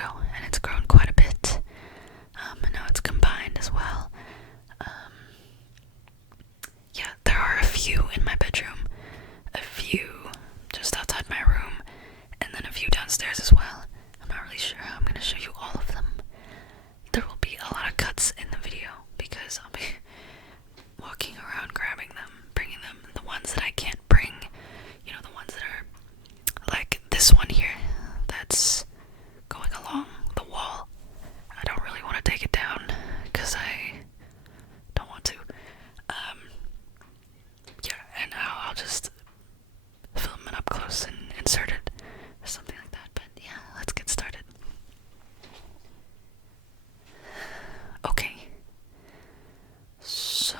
ago, and it's grown quite a bit. And now it's combined as well. Yeah, there are a few in my bedroom, a few just outside my room, and then a few downstairs as well. I'm not really sure how I'm going to show you all of them. There will be a lot of cuts in the video because I'll be walking around grabbing them, bringing them. The ones that I can't bring, the ones that are like this one here that's going along the wall. I don't really want to take it down because I don't want to. Yeah, and I'll just film it up close and insert it or something like that. But yeah, let's get started. Okay. So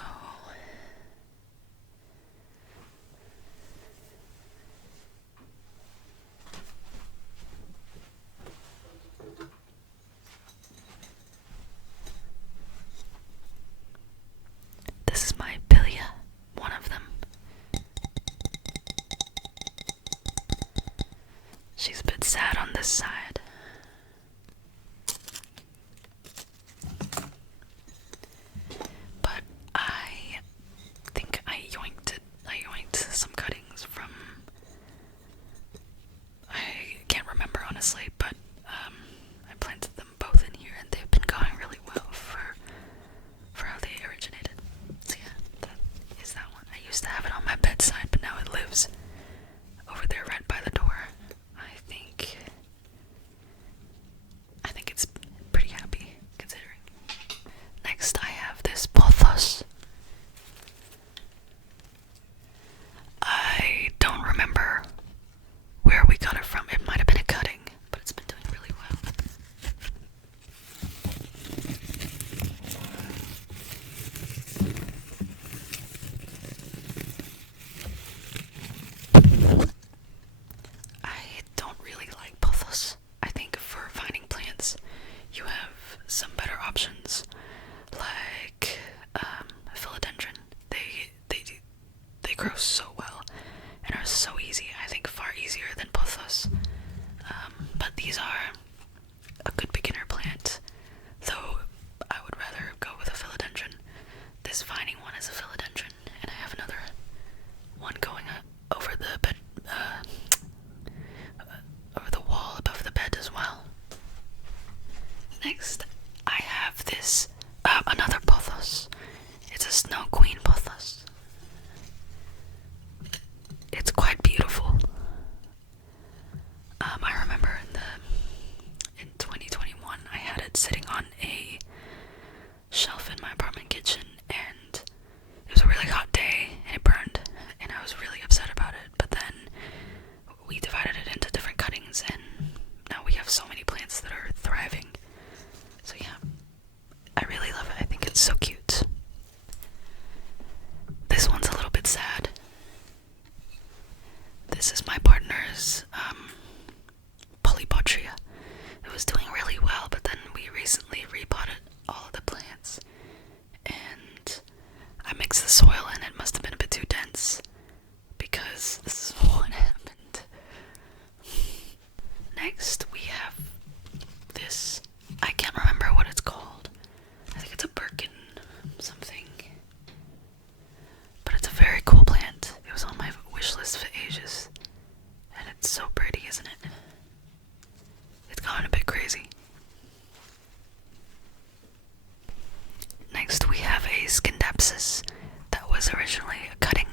this is my Pilia, one of them. She's a bit sad on this side. But I think I yoinked some cuttings from, I can't remember honestly, but I planted them both in here and they've been going really well for how they originated. So yeah, that is that one. I used to have it on my bedside, but now it lives over there right by the door. I think it's pretty happy considering. Next I have this pothos. I don't remember where we got it from. It might have been a cutting, but it's been doing really well. I don't really like pothos. I think for finding plants, you have some better options, like philodendron. They grow so well and are so easy. I think far easier than pothos. But these are a good beginner plant, though I would rather go with a philodendron. This vining one is a philodendron, and I have another one going over the bed, over the wall above the bed as well. Next, I have this, another pothos. It's a snow queen pothos. It's quite beautiful. I remember in 2021, I had it sitting on a shelf in my apartment kitchen, and it was a really hot day, and it burned, and I was really upset about it. But then we divided it into different cuttings, and now we have so many plants that are thriving. So yeah, I really love it. I think it's so cute. This one's a little bit sad. This is my partner's polypotria. It was doing really well, but then we recently repotted all of the plants, and I mixed the soil and it must have been a bit too dense, because this is what happened. Next we have this, I can't remember what it's called. I think it's a Birkin something, but it's a very cool plant. It was on my wish list for ages, and it's so pretty, isn't it? It's gone a bit crazy. Next we have a Scindapsus that was originally a cutting.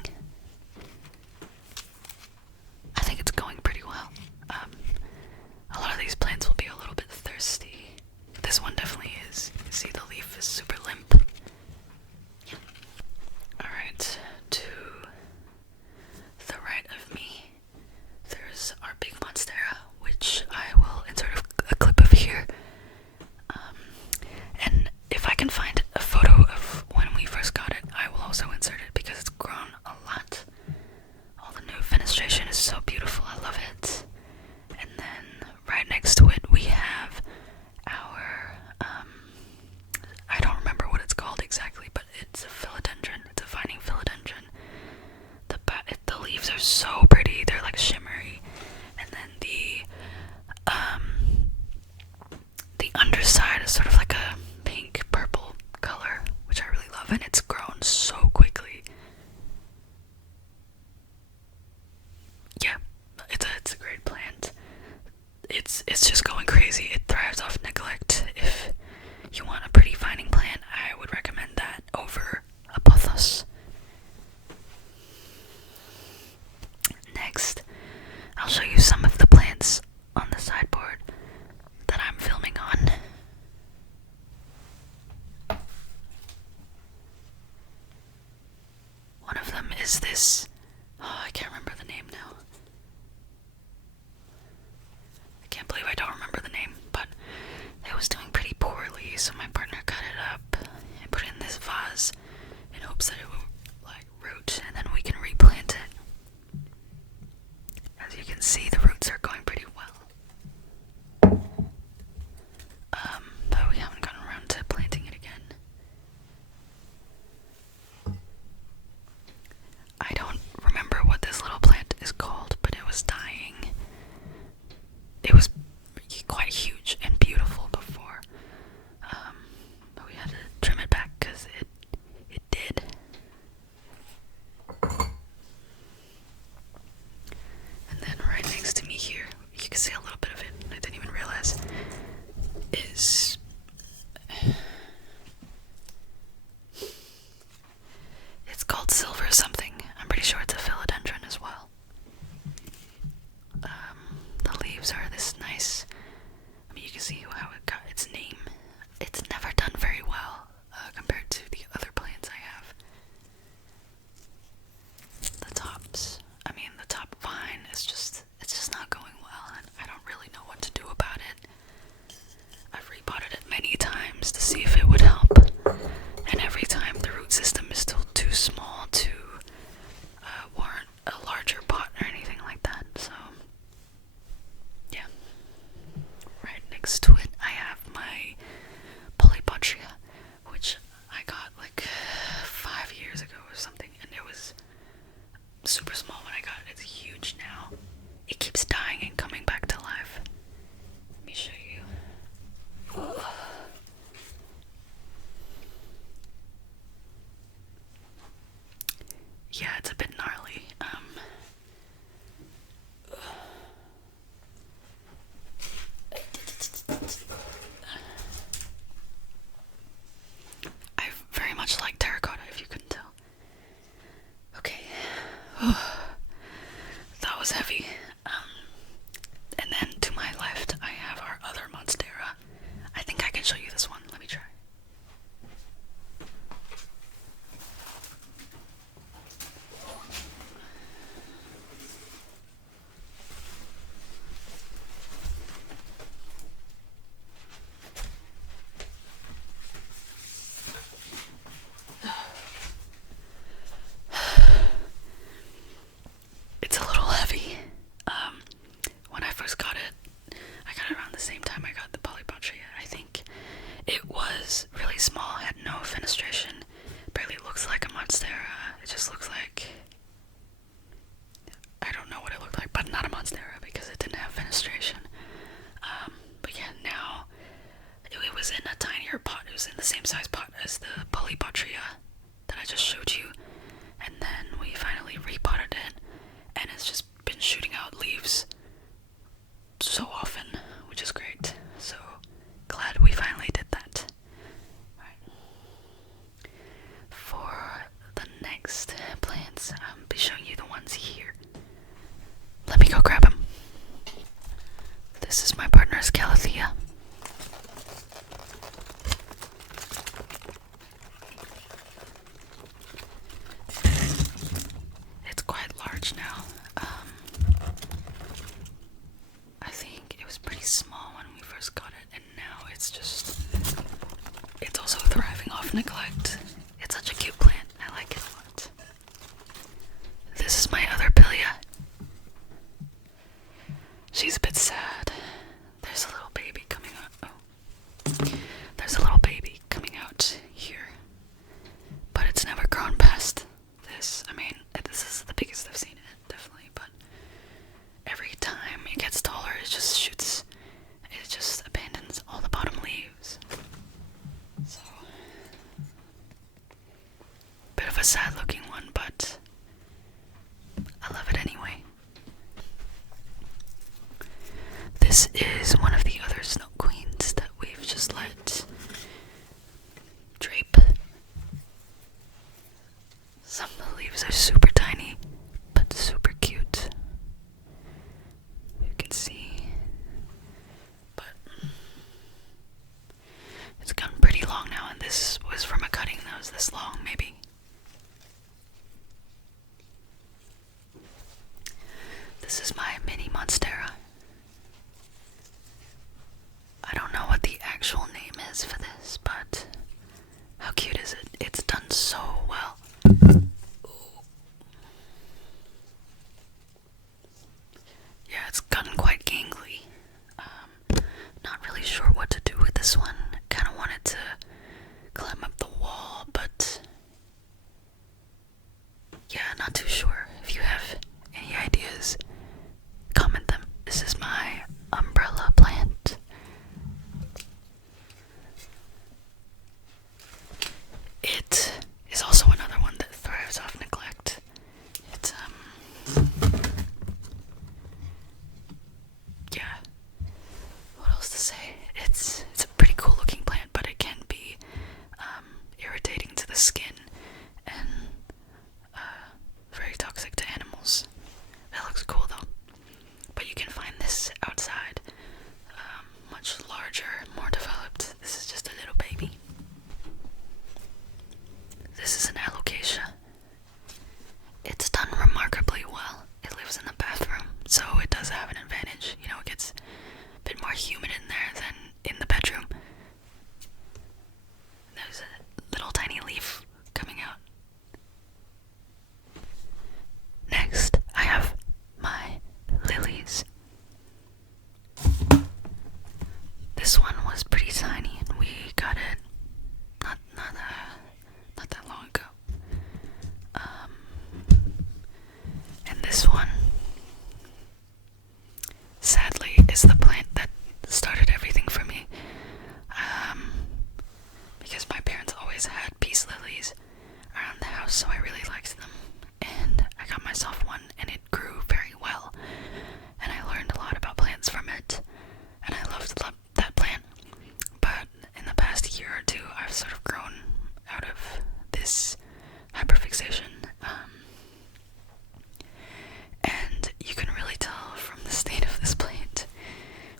I think it's going pretty well. A lot of these plants will be a little bit thirsty. This one definitely is. You see the leaf is super limp. Yeah. Alright, to the right of me, there's our big monstera, which I will insert a clip of here. And if I can find a photo of when we first got it, I will also insert it because it's grown a lot. All the new fenestration is so beautiful. I love it. And then right next to it we have our I don't remember what it's called. the underside is sort of like a pink purple color, which I really love, and it's grown so quickly. Yeah, it's a great plant. It's just going crazy. It thrives off neglect. If you want a pretty vining plant, I would recommend that over a pothos. Next, I'll show you some of the plants on the sideboard that I'm filming on. One of them is this, oh, I can't remember the name now. I can't believe I don't remember the name, but it was doing pretty poorly, so my partner cut it up and put it in this vase in hopes that it would like root, and then we can replant it. As you can see, the roots are going pretty well. But we haven't gotten around to planting it again. I don't remember what this little plant is called, but it was dying. It was quite huge and beautiful before. But we had to trim it back because it did. And then right next to me here, you can see a little bit of it, I didn't even realize, is it's called silver something. I'm pretty sure it's a philodendron as well. The leaves are this nice, I mean, you can see how it got its name. It's never done very well compared to the other plants I have. The tops, I mean, the top vine is just, it's just not going well, and I don't really know what to do about it. I've repotted it many times to see if it would help, and every time the root system is still too small to warrant a larger pot or anything like that, so yeah. Right next to it I have my polypotria, which I got like 5 years ago or something, and it was super small when I got it. It's huge now. It keeps dying and coming back to life. Let me show you. Ugh. Yeah, it's a bit gnarly. I very much like terracotta, if you couldn't tell. Okay. That was heavy. And then to my left, I have our other monstera. I think I can show you this one. Let me try. It's a little heavy. When I first got it, I got it around the same time I got the polypotria. I think it was really small, had no fenestration, barely looks like a monstera. It just looks like, I don't know what it looked like, but not a monstera because it didn't have fenestration. But yeah, now it was in a tinier pot. It was in the same size pot as the polypotria that I just showed you, and then we finally repotted it, and it's just been shooting out leaves so often, which is great. So glad we finally did that. Right. For the next plants, I'll be showing you the ones here. Let me go grab them. This is my partner's Calathea. It's quite large now. I think it was pretty small when we first got it, and now it's also thriving off neglect. It's such a cute plant. I like it a lot. This is my other pilia. She's a bit sad. There's a little baby coming out. Oh. There's a little baby coming out here. But it's never grown past this. I mean, this is the biggest I've seen it, definitely, but every time it gets taller, it just abandons all the bottom a sad looking one, but I love it anyway. This is one of the other snow queens that we've just let drape. Some of the leaves are super tiny, but super cute. You can see, but it's gotten pretty long now, and this was from a cutting that was this long, maybe. This is my mini monstera. I don't know what the actual name is for this, but how cute is it? It's done so well. Ooh. Yeah, it's gotten quite gangly. Not really sure what to do with this one. Kind of wanted to climb up the wall, but yeah, not too sure. If you have any ideas, comment them. This is my umbrella plant. It is also another one that thrives off neglect. It's yeah. What else to say? It's a pretty cool looking plant, but it can be irritating to the skin and very toxic to animals. That looks cool though. But you can find this outside, much larger, more developed. This is just a little baby. This is an alocasia. It's done remarkably well. It lives in the bathroom, so it does have an advantage. You know, it gets a bit more humid in there than in the bedroom. There's a little tiny leaf coming out. Next, I have my lilies. This one was pretty tiny, and we got it not that long ago. And this one, sadly, is the plant that started everything for me. Because my parents always had peace lilies around the house, so I really liked them. And I got myself one, and it grew very well. And I learned a lot about plants from it, and I loved that plant. But in the past year or two, I've sort of grown out of this hyperfixation. And you can really tell from the state of this plant.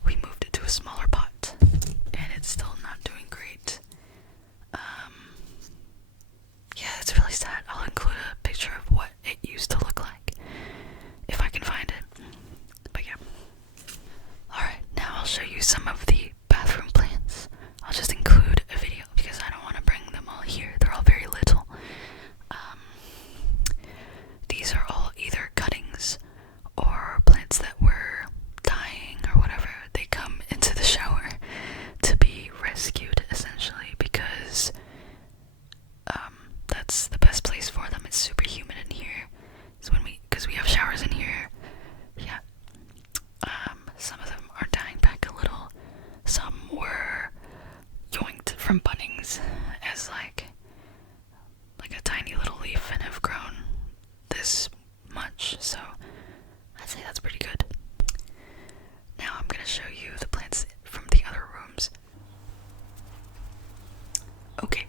We moved it to a smaller pot, and it's still not doing great. Yeah, it's really sad. I'll include a picture of what it used to look like, if I can find it. But yeah. Alright, now I'll show you some of the bathroom plants. I'll just include a video because I don't want to bring them all here. They're all very little. These are all either cuttings or plants that were dying or whatever. They come into the shower to be rescued, essentially, because that's the best place for them. It's super humid in here. So because we have showers in here, yeah. Some of them are dying back a little. Some were yoinked from Bunnings as like a tiny little leaf and have grown this much. So I'd say that's pretty good. Now I'm gonna show you the plants from the other rooms. Okay,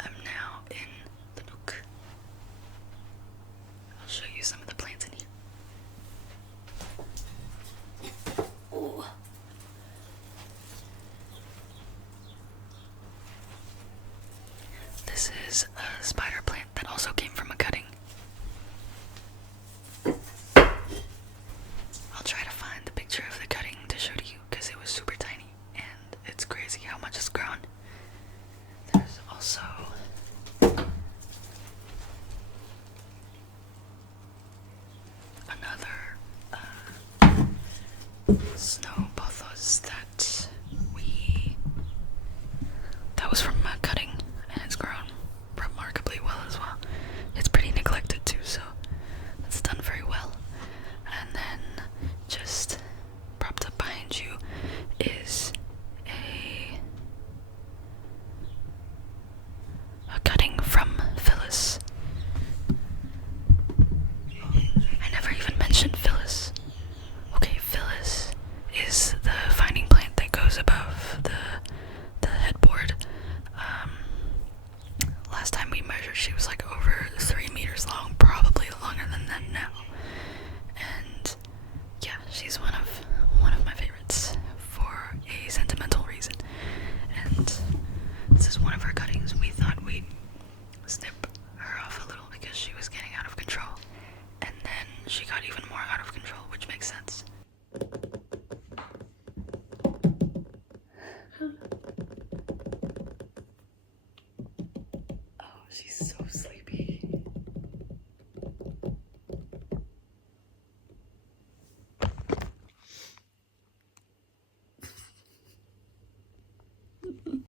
I'm now in the nook. I'll show you some of the plants in here. Ooh. This is a spider plant that also came from a cutting. I'll try to find the picture of the cutting to show to you because it was super tiny and it's crazy how much it's grown. There's also another snow pothos that was from a cutting, and it's grown remarkably well as well. Oh, she's so sleepy.